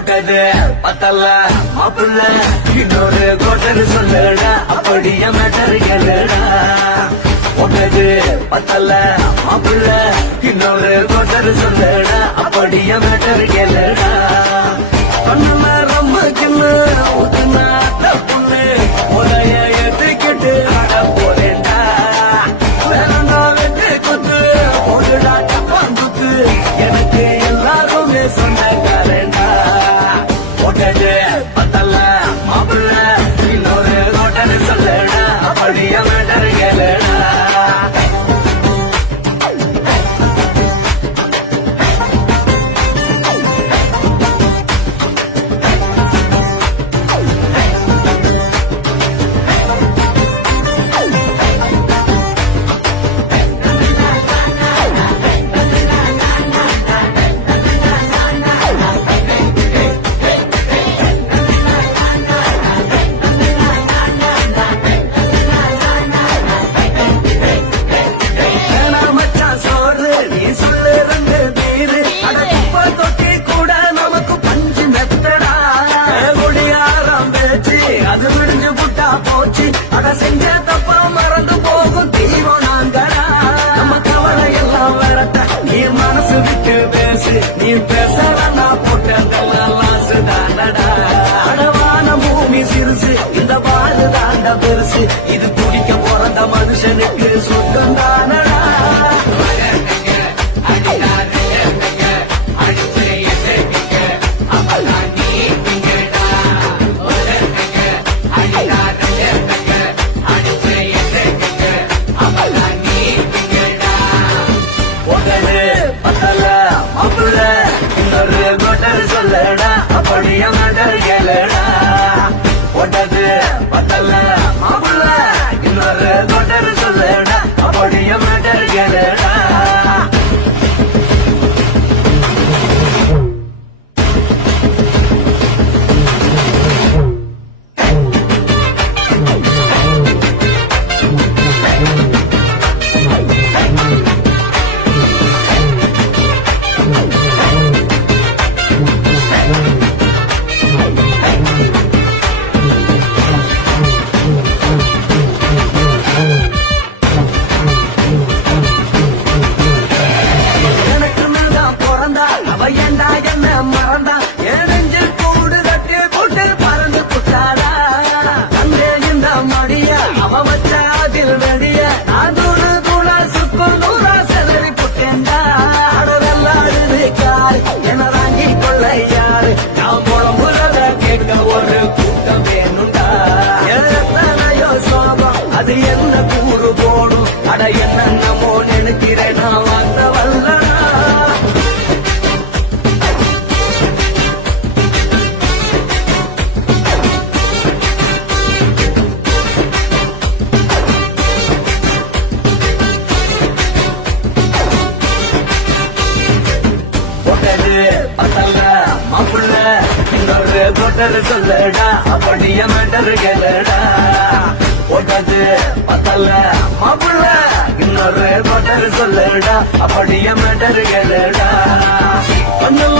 போட்டது. பத்தல்ல மாப்பிள்ள. இன்னொரு கோட்டர் சொல்லுட. அப்படியே மேட்டர் கேளுடா. போட்டது பத்தல்ல மாப்பிள்ள. இன்னொரு கோட்டர் சொல்லுட. அப்படியே மேட்டர் கேளுடா. சொன்ன மனசு விட்டு பேசு. நீ பேசலன்னா போட்டதெல்லாம் லாசு தானடா. அடவான பூமி சிறுசு இந்த வாழ் தாண்ட பெருசு. இது குடிக்க பிறந்த மனுஷனுக்கு சொந்தம் தானடா சொல்லடா அது என்ன கூறு போடும்? அட என்னென்னமோ நினைக்கிறேன் நான் வாங்க வல்லடா மாப்புள்ள இன்னொரு கோட்டர் சொல்லடா. அப்படியே மேட்டர் கேளடா. போட்டது பத்தல மாப்பிள்ள இன்னொரு மேட்டர் சொல்லுடா. அப்படியே மேட்டர் கேளுடா. கொஞ்சம்